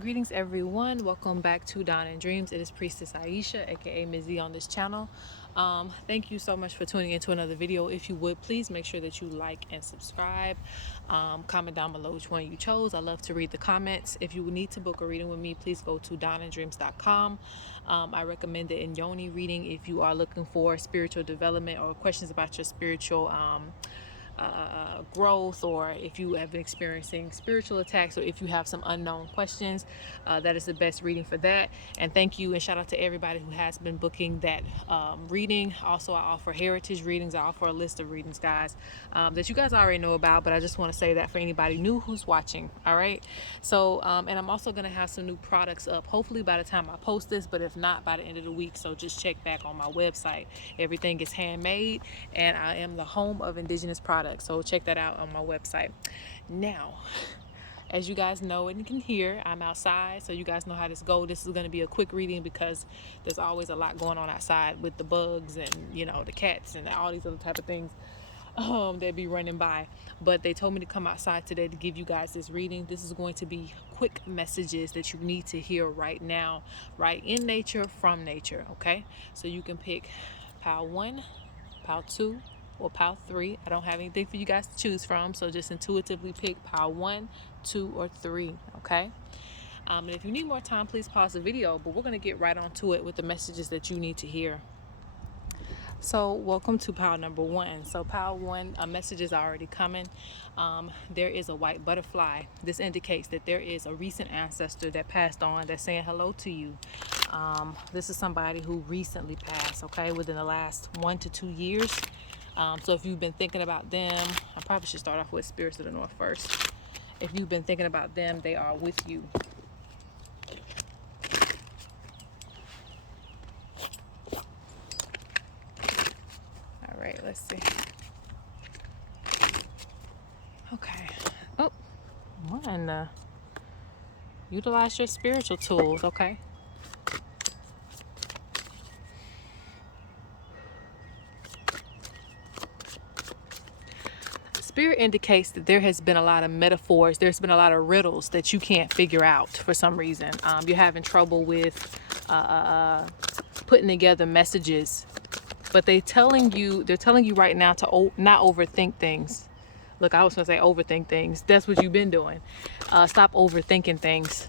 Greetings everyone, welcome back to Dawn and Dreams. It is Priestess Ieisha, aka Ms.Z on this channel. Thank you so much for tuning into another video. If you would, please make sure that you like and subscribe. Comment down below which one you chose. I love to read the comments. If you need to book a reading with me, please go to dawnanddreams.com. I recommend the Inyoni reading if you are looking for spiritual development or questions about your spiritual growth, or if you have been experiencing spiritual attacks, or if you have some unknown questions, that is the best reading for that. And thank you and shout out to everybody who has been booking that reading. Also, I offer heritage readings. I offer a list of readings, guys, that you guys already know about, but I just want to say that for anybody new who's watching. All right, so and I'm also going to have some new products up hopefully by the time I post this, but if not, by the end of the week. So just check back on my website. Everything is handmade and I am the home of indigenous products, so check that out on my website. Now, as you guys know and can hear, I'm outside, so you guys know how this goes. This is going to be a quick reading because there's always a lot going on outside with the bugs and, you know, the cats and all these other type of things that be running by. But they told me to come outside today to give you guys this reading. This is going to be quick messages that you need to hear right now, right in nature, from nature. Okay, so you can pick pile 1, pile 2, or pile 3. I don't have anything for you guys to choose from, so just intuitively pick pile 1, 2, or 3. Okay, and if you need more time, please pause the video, but we're going to get right on to it with the messages that you need to hear. So welcome to pile number 1. So pile 1, a message is already coming. There is a white butterfly. This indicates that there is a recent ancestor that passed on that's saying hello to you. This is somebody who recently passed, okay, within the last 1 to 2 years. So if you've been thinking about them, I probably should start off with Spirits of the North first. If you've been thinking about them, they are with you. All right, let's see. Okay. Oh, one. Utilize your spiritual tools, okay? Spirit indicates that there has been a lot of metaphors. There's been a lot of riddles that you can't figure out for some reason. You're having trouble with putting together messages, but they're telling you right now to not overthink things. Look, I was gonna say overthink things. That's what you've been doing. Stop overthinking things.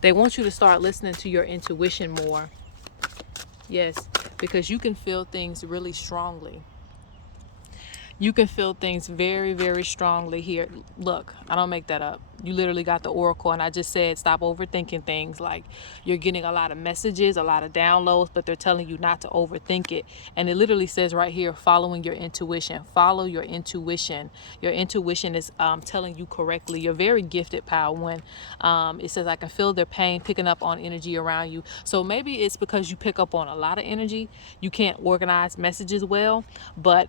They want you to start listening to your intuition more. Yes, because you can feel things really strongly. You can feel things very, very strongly here. Look, I don't make that up. You literally got the oracle, and I just said stop overthinking things. Like, you're getting a lot of messages, a lot of downloads, but they're telling you not to overthink it. And it literally says right here, following your intuition. Follow your intuition. Your intuition is telling you correctly. You're very gifted, pile 1. It says I can feel their pain picking up on energy around you. So maybe it's because you pick up on a lot of energy. You can't organize messages well. But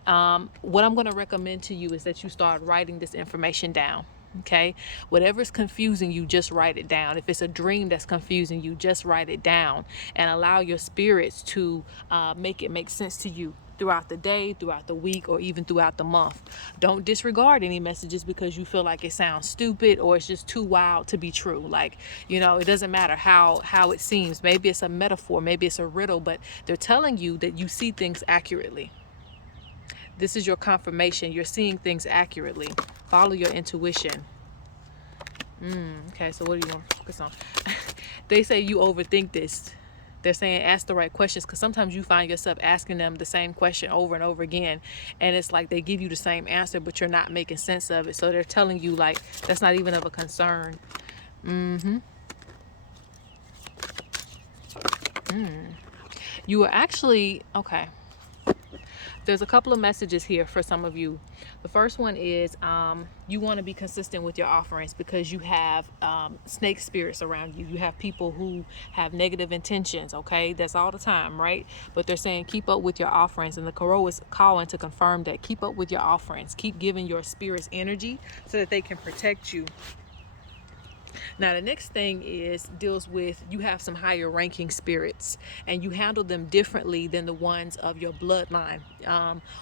what I'm going to recommend to you is that you start writing this information down. Okay, whatever's confusing you, just write it down. If it's a dream that's confusing you, just write it down and allow your spirits to make it make sense to you throughout the day, throughout the week, or even throughout the month. Don't disregard any messages because you feel like it sounds stupid or it's just too wild to be true. Like, you know, it doesn't matter how it seems. Maybe it's a metaphor, maybe it's a riddle, but they're telling you that you see things accurately. This is your confirmation. You're seeing things accurately. Follow your intuition. Okay, so what do you want to focus on? They say you overthink this. They're saying ask the right questions, because sometimes you find yourself asking them the same question over and over again, and it's like they give you the same answer, but you're not making sense of it. So they're telling you like that's not even of a concern. You are actually okay. There's a couple of messages here for some of you. The first one is you want to be consistent with your offerings because you have snake spirits around you. You have people who have negative intentions, okay? That's all the time, right? But they're saying keep up with your offerings, and the Karo is calling to confirm that. Keep up with your offerings. Keep giving your spirits energy so that they can protect you. Now, the next thing deals with, you have some higher ranking spirits and you handle them differently than the ones of your bloodline,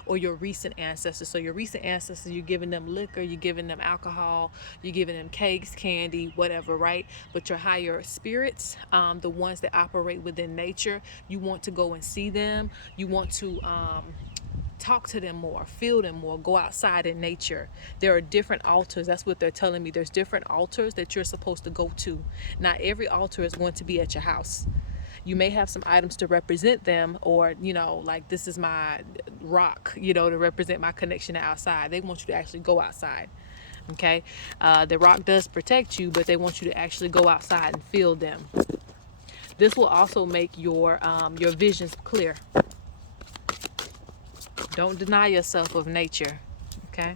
or your recent ancestors. So your recent ancestors, you're giving them liquor, you're giving them alcohol, you're giving them cakes, candy, whatever, right? But your higher spirits, the ones that operate within nature, you want to go and see them. You want to talk to them more, feel them more, go outside in nature. There are different altars. That's what they're telling me. There's different altars that you're supposed to go to. Not every altar is going to be at your house. You may have some items to represent them, or, like, this is my rock, to represent my connection to outside. They want you to actually go outside. Okay. The rock does protect you, but they want you to actually go outside and feel them. This will also make your visions clear. Don't deny yourself of nature. Okay.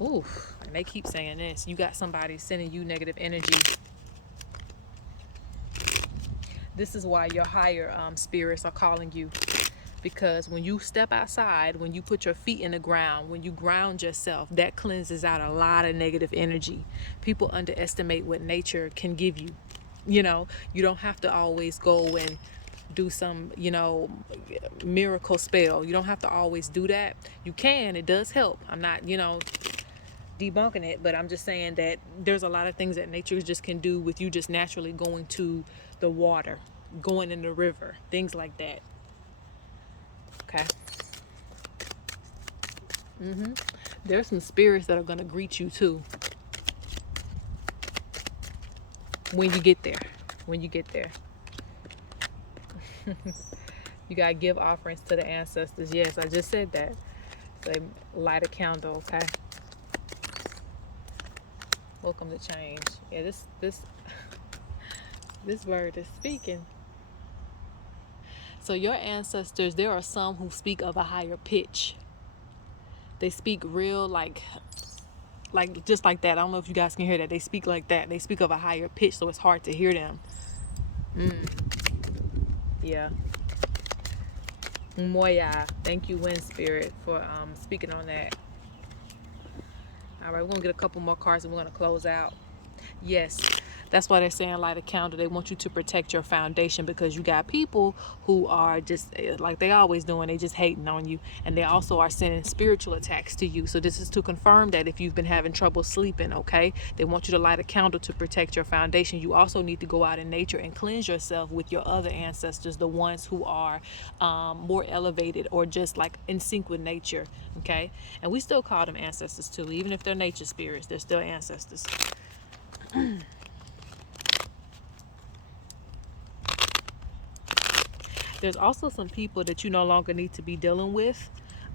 Ooh, and they keep saying this. You got somebody sending you negative energy. This is why your higher spirits are calling you. Because when you step outside, when you put your feet in the ground, when you ground yourself, that cleanses out a lot of negative energy. People underestimate what nature can give you. You don't have to always go and do some, miracle spell. You don't have to always do that. You can, it does help. I'm not, debunking it, but I'm just saying that there's a lot of things that nature just can do with you just naturally going to the water, going in the river, things like that. Okay. There's some spirits that are going to greet you too when you get there. You gotta give offerings to the ancestors. Yes, I just said that. Say, light a candle, okay? Welcome to change. Yeah, this word is speaking. So your ancestors, there are some who speak of a higher pitch. They speak real like just like that. I don't know if you guys can hear that. They speak like that. They speak of a higher pitch, so it's hard to hear them. Yeah. Moya. Thank you, Wind Spirit, for speaking on that. All right, we're gonna get a couple more cards and we're gonna close out. Yes, that's why they're saying light a candle. They want you to protect your foundation, because you got people who are just like they always doing. They just hating on you, and they also are sending spiritual attacks to you. So this is to confirm that if you've been having trouble sleeping, okay, they want you to light a candle to protect your foundation. You also need to go out in nature and cleanse yourself with your other ancestors, the ones who are more elevated or just like in sync with nature. Okay, and we still call them ancestors too, even if they're nature spirits. They're still ancestors. There's also some people that you no longer need to be dealing with,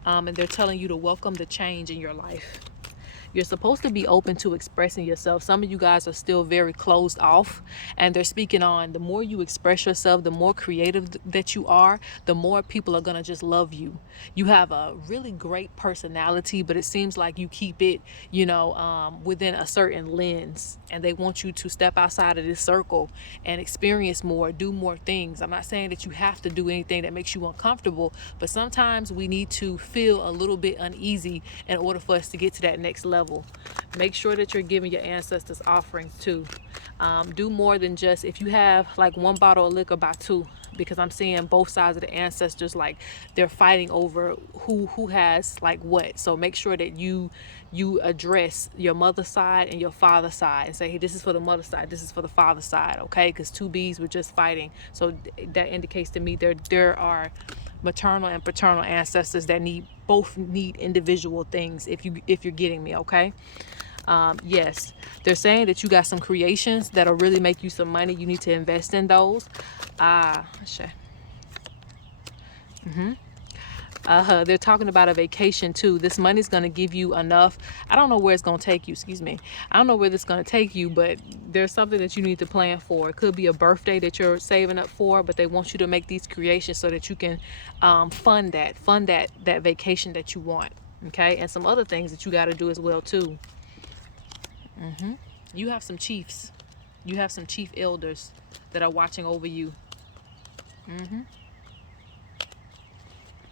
and they're telling you to welcome the change in your life. You're supposed to be open to expressing yourself. Some of you guys are still very closed off, and they're speaking on the more you express yourself, the more creative that you are, the more people are going to just love you. You have a really great personality, but it seems like you keep it, within a certain lens, and they want you to step outside of this circle and experience more, do more things. I'm not saying that you have to do anything that makes you uncomfortable, but sometimes we need to feel a little bit uneasy in order for us to get to that next level. Make sure that you're giving your ancestors offerings too. Do more than just, if you have like one bottle of liquor, buy two, because I'm seeing both sides of the ancestors, like they're fighting over who has like what. So make sure that you address your mother's side and your father's side and say, hey, this is for the mother's side, this is for the father's side, okay? Because two B's were just fighting. So that indicates to me there are maternal and paternal ancestors that both need individual things, if you're getting me, okay? Yes, they're saying that you got some creations that'll really make you some money. You need to invest in those. They're talking about a vacation too. This money's going to give you enough. I don't know where it's going to take you. Excuse me. I don't know where this is going to take you, but there's something that you need to plan for. It could be a birthday that you're saving up for, but they want you to make these creations so that you can fund that vacation that you want. Okay, and some other things that you got to do as well too. You have some chiefs. You have some chief elders that are watching over you. And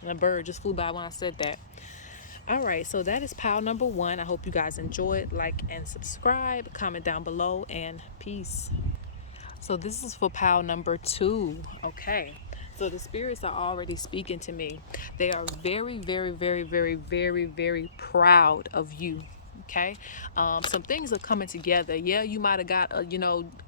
a bird just flew by when I said that. All right, so that is pile number 1. I hope you guys enjoyed. Like and subscribe, comment down below, and peace. So this is for pile number 2. Okay. So the spirits are already speaking to me. They are very, very, very, very, very, very proud of you. Okay. Some things are coming together. Yeah, you might have got,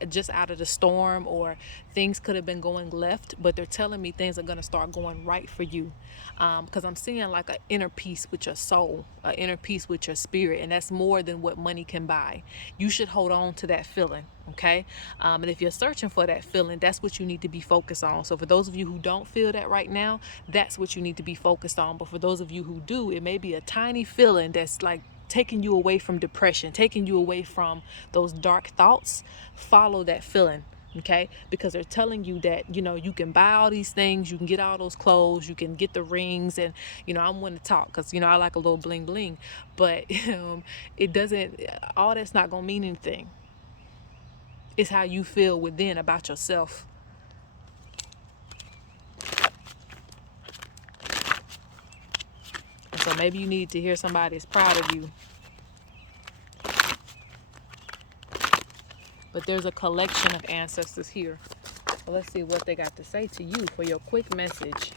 just out of the storm, or things could have been going left, but they're telling me things are going to start going right for you. Because I'm seeing like an inner peace with your soul, an inner peace with your spirit, and that's more than what money can buy. You should hold on to that feeling. Okay. And if you're searching for that feeling, that's what you need to be focused on. So for those of you who don't feel that right now, that's what you need to be focused on. But for those of you who do, it may be a tiny feeling that's like taking you away from depression, taking you away from those dark thoughts. Follow that feeling. Okay, because they're telling you that you can buy all these things, you can get all those clothes, you can get the rings, and I'm one to talk because I like a little bling bling, but it doesn't. All that's not gonna mean anything. It's how you feel within about yourself. And so maybe you need to hear somebody is proud of you. But there's a collection of ancestors here. So let's see what they got to say to you for your quick message.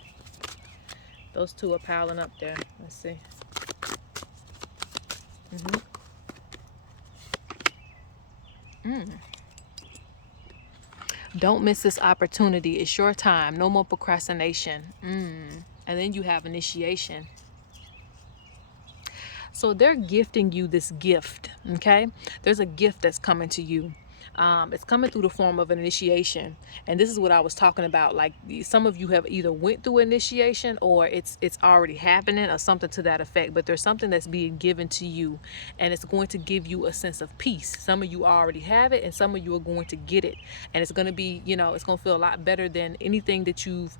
Those two are piling up there. Let's see. Don't miss this opportunity. It's your time. No more procrastination. And then you have initiation. So they're gifting you this gift. Okay, there's a gift that's coming to you. It's coming through the form of an initiation, and this is what I was talking about. Like, some of you have either went through initiation, or it's already happening, or something to that effect. But there's something that's being given to you, and it's going to give you a sense of peace. Some of you already have it, and some of you are going to get it, and it's going to be, it's going to feel a lot better than anything that you've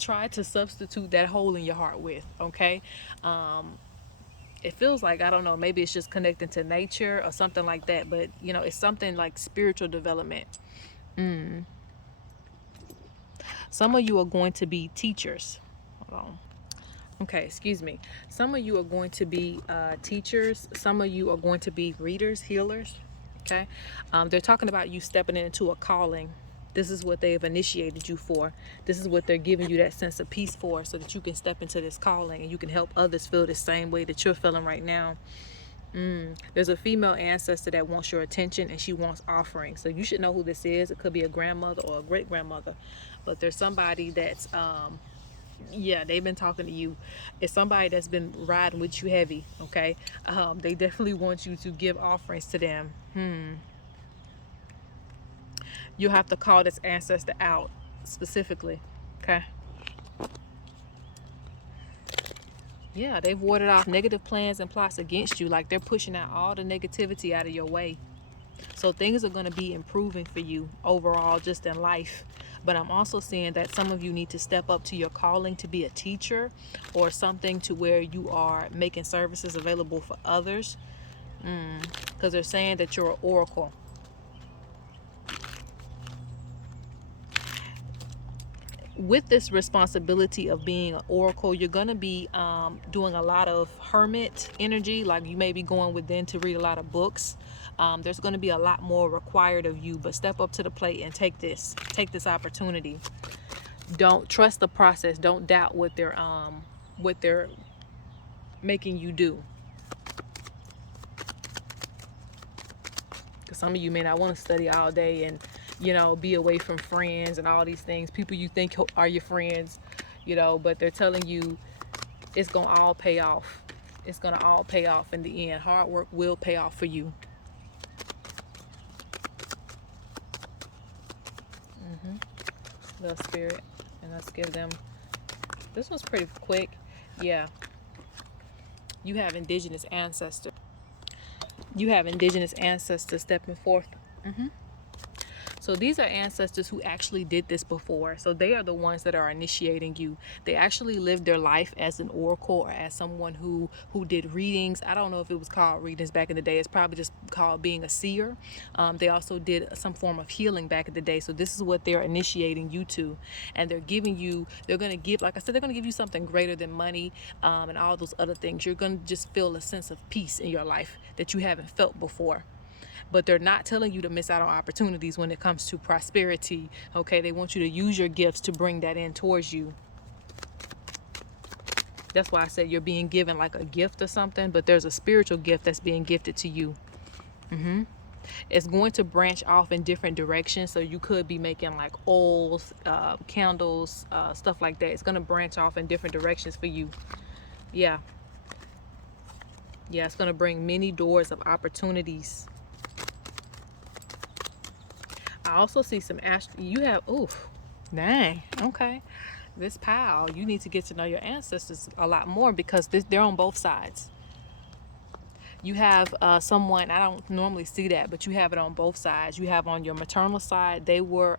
tried to substitute that hole in your heart with. Okay. It feels like, I don't know, maybe it's just connecting to nature or something like that, but it's something like spiritual development. Some of you are going to be teachers. Hold on. Okay, excuse me. Some of you are going to be teachers. Some of you are going to be readers, healers. Okay. They're talking about you stepping into a calling. This is what they've initiated you for. This is what they're giving you that sense of peace for, so that you can step into this calling and you can help others feel the same way that you're feeling right now. There's a female ancestor that wants your attention, and she wants offering. So you should know who this is. It could be a grandmother or a great grandmother, but there's somebody that's yeah, they've been talking to you. It's somebody that's been riding with you heavy. Okay. They definitely want you to give offerings to them. You'll have to call this ancestor out specifically. Okay. Yeah, they've warded off negative plans and plots against you. Like, they're pushing out all the negativity out of your way. So things are going to be improving for you overall, just in life. But I'm also seeing that some of you need to step up to your calling to be a teacher, or something to where you are making services available for others. Because they're saying that you're an oracle. With this responsibility of being an oracle, you're going to be doing a lot of hermit energy. Like, you may be going within to read a lot of books. There's going to be a lot more required of you, but step up to the plate and take this opportunity. Don't trust the process. Don't doubt what they're making you do. Because some of you may not want to study all day and be away from friends and all these things, people you think are your friends, but they're telling you it's gonna all pay off. It's gonna all pay off in the end. Hard work will pay off for you. Little spirit, and let's give them. This was pretty quick. Yeah. You have indigenous ancestors. You have indigenous ancestors stepping forth. So these are ancestors who actually did this before. So they are the ones that are initiating you. They actually lived their life as an oracle or as someone who did readings. I don't know if it was called readings back in the day. It's probably just called being a seer. They also did some form of healing back in the day. So this is what they're initiating you to, and they're giving you. They're going to give, like I said, they're going to give you something greater than money and all those other things. You're going to just feel a sense of peace in your life that you haven't felt before. But they're not telling you to miss out on opportunities when it comes to prosperity. Okay, they want you to use your gifts to bring that in towards you. That's why I said you're being given like a gift or something, but there's a spiritual gift that's being gifted to you. It's going to branch off in different directions. So you could be making like oils, candles, stuff like that. It's going to branch off in different directions for you. Yeah, it's going to bring many doors of opportunities. I also see some you have, oof, dang, okay. This pile, you need to get to know your ancestors a lot more, because they're on both sides. You have someone, I don't normally see that, but you have it on both sides. You have on your maternal side, they were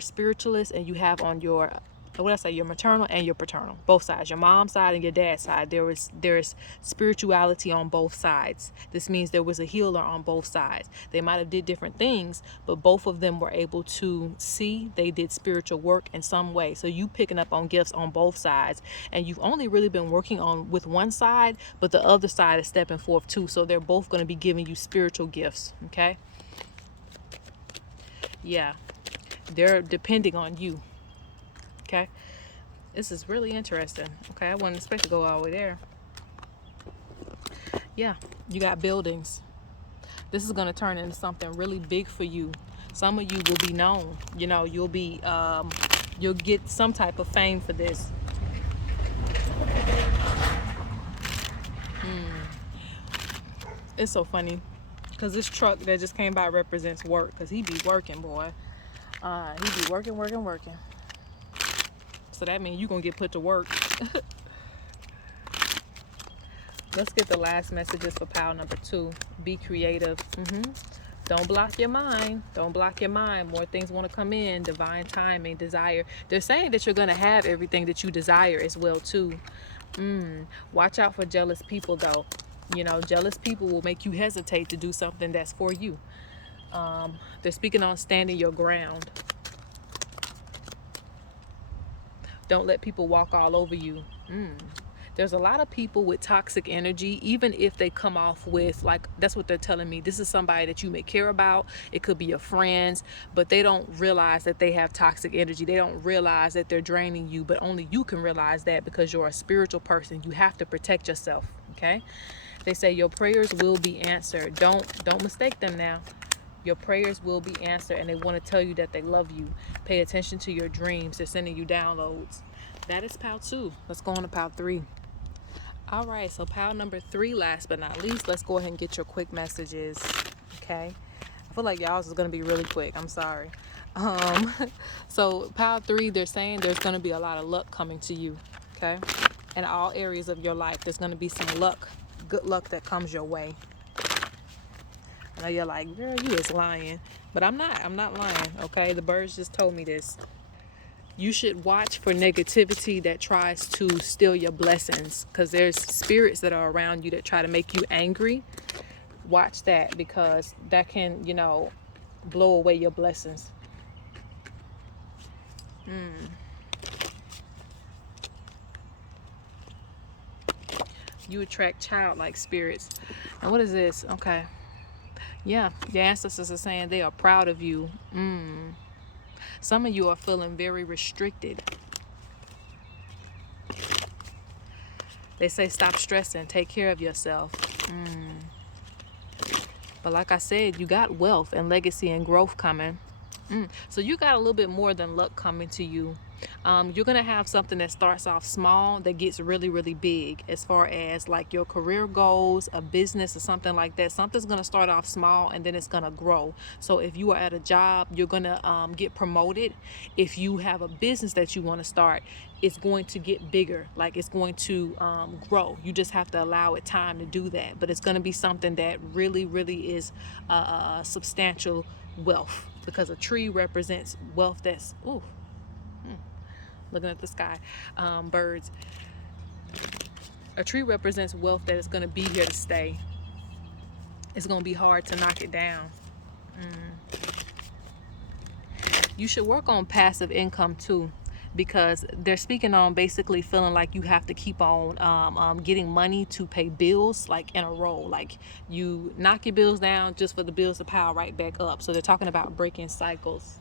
spiritualists, and you have on your, what I say, your maternal and your paternal, both sides, your mom's side and your dad's side. There's spirituality on both sides. This means there was a healer on both sides. They might have did different things, but both of them were able to see they did spiritual work in some way. So you picking up on gifts on both sides, and you've only really been working on with one side, but the other side is stepping forth too. So they're both going to be giving you spiritual gifts. Okay, yeah, they're depending on you. Okay, this is really interesting. Okay, I wasn't expect to go all the way there. Yeah, you got buildings. This is going to turn into something really big for you. Some of you will be known. You know, you'll get some type of fame for this. It's so funny, because this truck that just came by represents work, because he be working, boy. He be working. So that means you're going to get put to work. Let's get the last messages for pile number 2. Be creative. Don't block your mind. Don't block your mind. More things want to come in. Divine timing, desire. They're saying that you're going to have everything that you desire as well, too. Watch out for jealous people, though. You know, jealous people will make you hesitate to do something that's for you. They're speaking on standing your ground. Don't let people walk all over you. There's a lot of people with toxic energy, even if they come off with, like, that's what they're telling me. This is somebody that you may care about. It could be your friends, but they don't realize that they have toxic energy. They don't realize that they're draining you, but only you can realize that, because you're a spiritual person. You have to protect yourself, okay? They say your prayers will be answered. Don't mistake them now. Your prayers will be answered, and they want to tell you that they love you. Pay attention to your dreams. They're sending you downloads. That is pile 2. Let's go on to pile 3. All right, so pile number 3, last but not least, let's go ahead and get your quick messages, okay? I feel like y'all's is going to be really quick. I'm sorry. So pile 3, they're saying there's going to be a lot of luck coming to you, okay? In all areas of your life, there's going to be some luck, good luck that comes your way. I know you're like, girl, you is lying. But I'm not lying, okay? The birds just told me this. You should watch for negativity that tries to steal your blessings, because there's spirits that are around you that try to make you angry. Watch that, because that can, you know, blow away your blessings. You attract childlike spirits. And what is this? Okay. Yeah, your ancestors are saying they are proud of you. Some of you are feeling very restricted. They say stop stressing, take care of yourself. But like I said, you got wealth and legacy and growth coming. So you got a little bit more than luck coming to you. You're going to have something that starts off small that gets really, really big, as far as like your career goals, a business or something like that. Something's going to start off small and then it's going to grow. So if you are at a job, you're going to get promoted. If you have a business that you want to start, it's going to get bigger. Like, it's going to grow. You just have to allow it time to do that. But it's going to be something that really, really is substantial wealth, because a tree represents wealth that's, ooh, looking at the sky, birds. A tree represents wealth that is going to be here to stay. It's going to be hard to knock it down. You should work on passive income too, because they're speaking on basically feeling like you have to keep on getting money to pay bills, like in a row. Like you knock your bills down just for the bills to pile right back up. So they're talking about breaking cycles.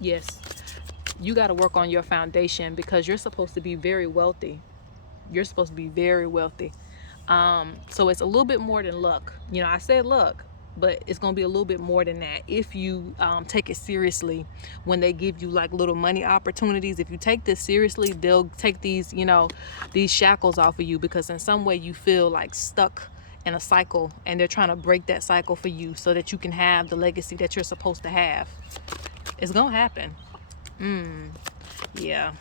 Yes, you got to work on your foundation, because you're supposed to be very wealthy. You're supposed to be very wealthy. So it's a little bit more than luck. You know, I said luck, but it's going to be a little bit more than that if you take it seriously. When they give you like little money opportunities, if you take this seriously, they'll take these, you know, these shackles off of you, because in some way you feel like stuck in a cycle, and they're trying to break that cycle for you so that you can have the legacy that you're supposed to have. It's gonna happen. Yeah,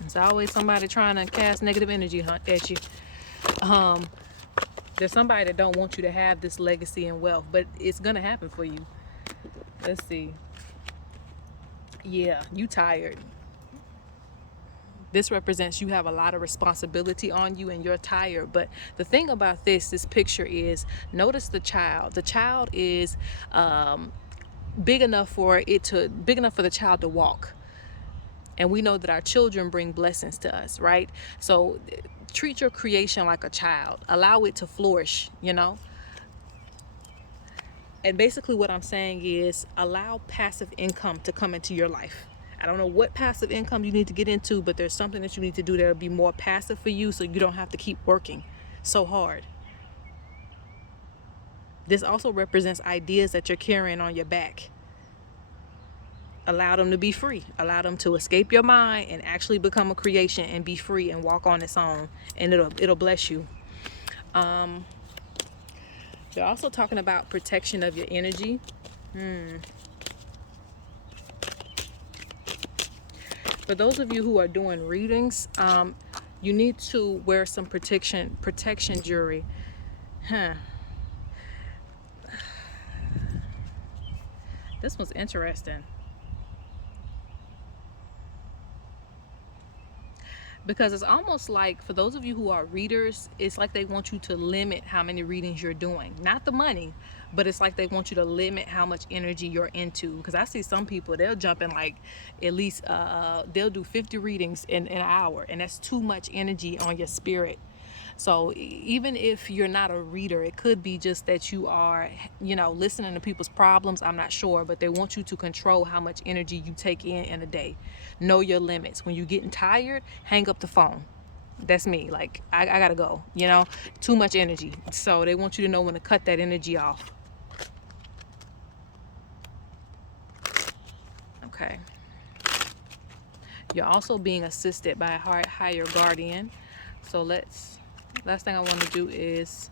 there's always somebody trying to cast negative energy at you. There's somebody that don't want you to have this legacy and wealth, but it's gonna happen for you. Let's see. Yeah, you tired. This represents you have a lot of responsibility on you and you're tired. But the thing about this picture is, notice the child. The child is big enough for the child to walk. And we know that our children bring blessings to us, right? So treat your creation like a child. Allow it to flourish, you know? And basically what I'm saying is, allow passive income to come into your life. I don't know what passive income you need to get into, but there's something that you need to do that'll be more passive for you, so you don't have to keep working so hard. This also represents ideas that you're carrying on your back. Allow them to be free. Allow them to escape your mind and actually become a creation and be free and walk on its own, and it'll bless you. They're also talking about protection of your energy. For those of you who are doing readings, you need to wear some protection jewelry. This one's interesting, because it's almost like, for those of you who are readers, it's like they want you to limit how many readings you're doing. Not the money, but it's like they want you to limit how much energy you're into. Because I see some people, they'll jump in like at least they'll do 50 readings in an hour, and that's too much energy on your spirit. So even if you're not a reader, it could be just that you are, you know, listening to people's problems. I'm not sure, but they want you to control how much energy you take in a day. Know your limits. When you're getting tired, hang up the phone. That's me. Like, I gotta go, you know, too much energy. So they want you to know when to cut that energy off. Okay. You're also being assisted by a higher guardian. So last thing I want to do is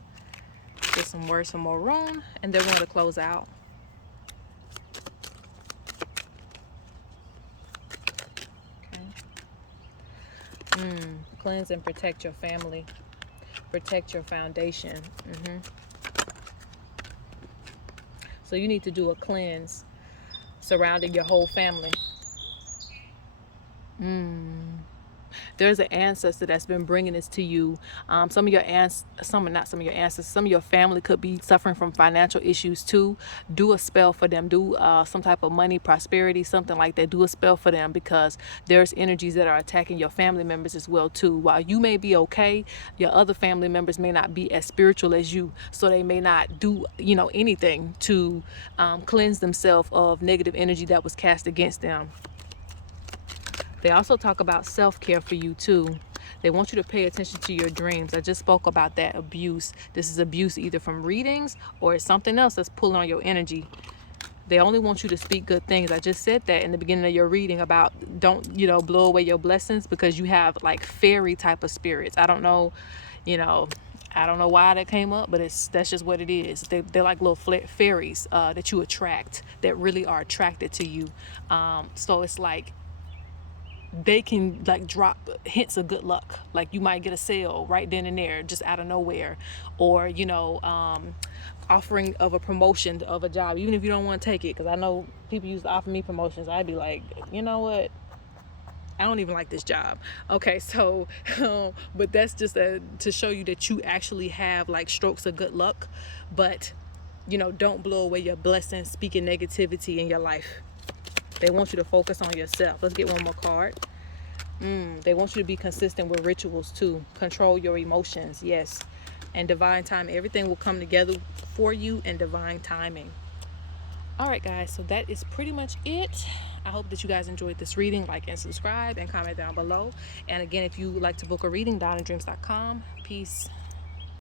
get some words from Orun, and then we're going to close out. Okay. Cleanse and protect your family. Protect your foundation. So you need to do a cleanse surrounding your whole family. There's an ancestor that's been bringing this to you. Some of your family could be suffering from financial issues too. Do a spell for them. Do some type of money, prosperity, something like that. Do a spell for them, because there's energies that are attacking your family members as well too. While you may be okay, your other family members may not be as spiritual as you, so they may not do, you know, anything to cleanse themselves of negative energy that was cast against them. They also talk about self-care for you too. They want you to pay attention to your dreams. I just spoke about that abuse. This is abuse either from readings or it's something else that's pulling on your energy. They only want you to speak good things. I just said that in the beginning of your reading about don't, you know, blow away your blessings, because you have like fairy type of spirits. I don't know, you know, I don't know why that came up, but that's just what it is. They're like little fairies that you attract, that really are attracted to you. So it's like they can like drop hints of good luck. Like you might get a sale right then and there, just out of nowhere, or offering of a promotion of a job, even if you don't want to take it. Because I know people used to offer me promotions. I'd be like, you know what? I don't even like this job. Okay, so, but that's just to show you that you actually have like strokes of good luck, but don't blow away your blessings speaking negativity in your life. They want you to focus on yourself. Let's get one more card. They want you to be consistent with rituals too. Control your emotions, yes. And divine time, everything will come together for you in divine timing. All right, guys, so that is pretty much it. I hope that you guys enjoyed this reading. Like and subscribe and comment down below. And again, if you would like to book a reading, DonnaDreams.com. Peace.